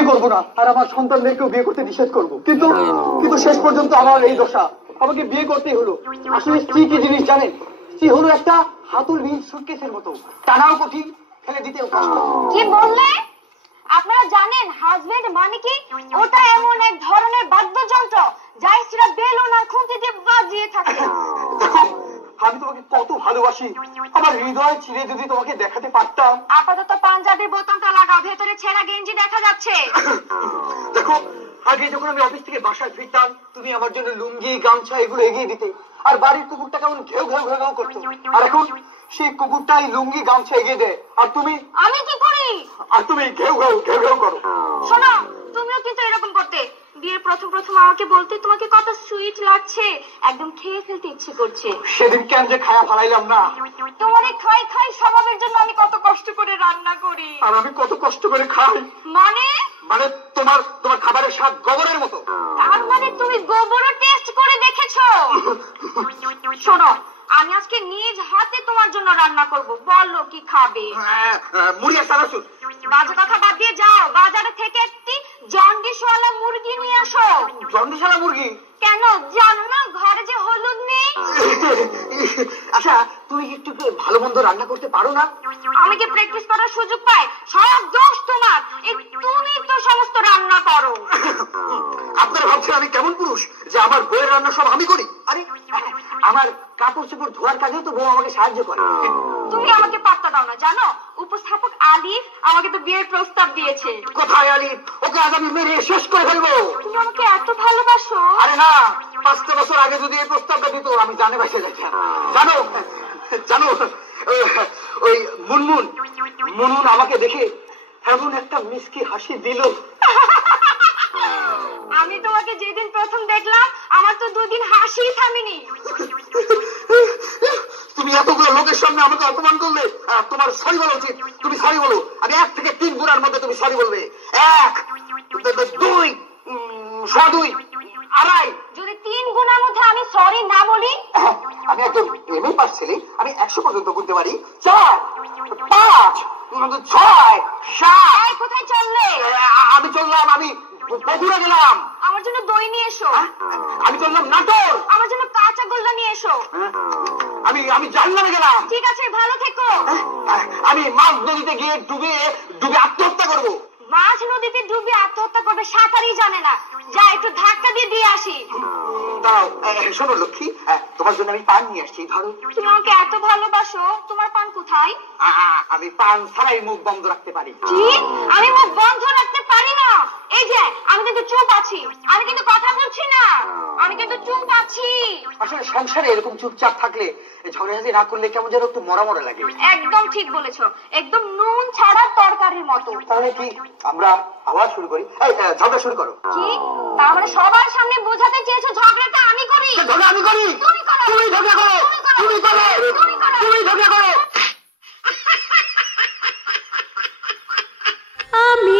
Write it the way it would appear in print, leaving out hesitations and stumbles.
বিয়ে করবো না, আর আমার সন্তানদেরকেও বিয়ে করতে নিষেধ করবো, কিন্তু কিন্তু শেষ পর্যন্ত আমার এই দশা, আমাকে বিয়ে করতেই হলো। আসলে স্ত্রী কি জিনিস জানেন? স্ত্রী হলো একটা হাতুল নীল সুটকেসের মতো, টানাও কঠিন, ফেলে দিতেও কষ্ট। কি বললে? আপনারা জানেন হাজবেন্ড মানে কি? ওটা এমন এক ধরনের বাদ্যযন্ত্র যা স্ত্রীরা বেলুন আর খুন্তি দিয়ে বাজিয়ে থাকে। দেখো, আমি তোমাকে কত ভালোবাসি, আমার হৃদয় চিরে যদি তোমাকে দেখাতে পারতাম। আপাতত পাঞ্জাবির বোতামটা লাগাও, ভেতরে ছেঁড়া গেঞ্জি দেখা যাচ্ছে। দেখো, আগে যখন আমি অফিস থেকে বাসায় ফিরতাম, তুমি আমার জন্য লুঙ্গি গামছা এগুলো এগিয়ে দিতে, আর বাড়ির কুকুরটা কেমন ঘেউ ঘেউ ঘেউ ঘেউ করতো। আর এখন সেই কুকুরটাই লুঙ্গি গামছা এগিয়ে দেয়, আর তুমি আমি কি করি? আর তুমি ঘেউ ঘেউ ঘেউ ঘেউ করো। শোনো, তুমিও কিন্তু এরকম করতে। বিয়ের প্রথম প্রথম আমাকে বলতে তোমাকে কত সুইট লাগছে, একদম খেয়ে ফেলতে ইচ্ছে করছে। সেদিন কেন যে খায়া ফালাইলাম না। তোমার এই খাই খাই স্বভাবের জন্য আমি কত কষ্ট করে রান্না করি। আর আমি কত কষ্ট করে খাই। মানে মানে তোমার তোমার খাবারের স্বাদ গোবরের মতো। তার মানে তুমি গোবরও টেস্ট করে দেখেছো? শোনো, আমি আজকে নিজ হাতে তোমার জন্য রান্না করব, বলো কি খাবে? মুড়ি আর চানাচুর। বাজে কথা বাদ দিয়ে যাও, বাজারে থেকে একটি জন্ডিসওয়ালা মুরগি নিয়ে আসো। জন্ডিসওয়ালা মুরগি? কেন জানো না ঘরে যে হলুদ নেই? আচ্ছা, তুমি একটু ভালো মন্দ রান্না করতে পারো না? আমি কি প্র্যাকটিস করার সুযোগ পাই? সব দোষ তোমার, তুমি তো সমস্ত রান্না করো। আপনারা ভাবছেন আমি কেমন পুরুষ যে আমার বউয়ের রান্না সব আমি করি? আরে আমার কাপড় চোপড় ধোয়ার কাজেও তো বউ আমাকে সাহায্য করে। তুমি আমাকে পাত্তা দাও না, জানো উপস্থাপক আলিফ আমাকে তো বিয়ের প্রস্তাব দিয়েছে। কোথায় আলিফ? ওকে আজ আমি মেরে শেষ করে ফেলবো। তুমি আমাকে এত ভালোবাসো? আরে না, 5 বছর আগে যদি এই প্রস্তাবটা দিত আমি জানে বাসে যেতাম। জানো জানো ওই মুনমুন মুনমুন আমাকে দেখে এমন একটা মিষ্টি হাসি দিল। আমি তোমাকে যেদিন প্রথম দেখলাম আমার তো 2 দিন হাসি থামেনি। তুমি এতগুলো লোকের সামনে আমাকে অপমান করলে, তোমার সরি বলা উচিত। তুমি সরি বলো, আমি 1 থেকে 3 গুণার মধ্যে তুমি সরি বলবে। 1, 2, 2, 2.5। যদি 3 গুণার মধ্যে আমি সরি না বলি? আমি একজন এমএ পাস ছেলে, আমি 100 পর্যন্ত গুনতে পারি। 4, 5, 6, 7। কোথায় চললে? আমি চললাম, আমি বগুড়া গেলাম। আমার জন্য দই নিয়ে এসো। আমি চললাম নাটোর। আমার জন্য কাঁচা গোল্লা নিয়ে এসো। আমি জানলামে গেলাম। ঠিক আছে, ভালো থেকো। আমি মাছ নদীতে গিয়ে ডুবে আত্মহত্যা করব। মাছ নদীতে ডুবে আত্মহত্যা করবে? সাঁতারই জানে না, যা একটু ধাক্কা দিয়ে আসি। দাঁড়াও, শোনো লক্ষ্মী, তোমার জন্য আমি পান নিয়ে আসছি, ধরো। তুমি আমাকে এত ভালোবাসো, তোমার পান কোথায়? আমি পান ছাড়াই মুখ বন্ধ রাখতে পারি। কি? আমি মুখ বন্ধ রাখতে পারি না? এই যে আমি কিন্তু চুপ আছি, আমি কিন্তু কথা বলছি না, আমি কিন্তু চুপ আছি। আসলে সংসারে এরকম চুপচাপ থাকলে, ঝগড়াঝাটি না করলে কেমন যেন একটু মরা মরা লাগে। একদম ঠিক বলেছো, একদম নুন ছাড়া তরকারির মতো। তাহলে কি আমরা আবার শুরু করি? ঝগড়া শুরু করো। কি? তার মানে সবার সামনে বোঝাতে চেয়েছো ঝগড়াটা আমি করি? ঝগড়া আমি করি? তুমি করো। তুমি ঝগড়া করো। তুমি করো। তুমি ঝগড়া করো। আমি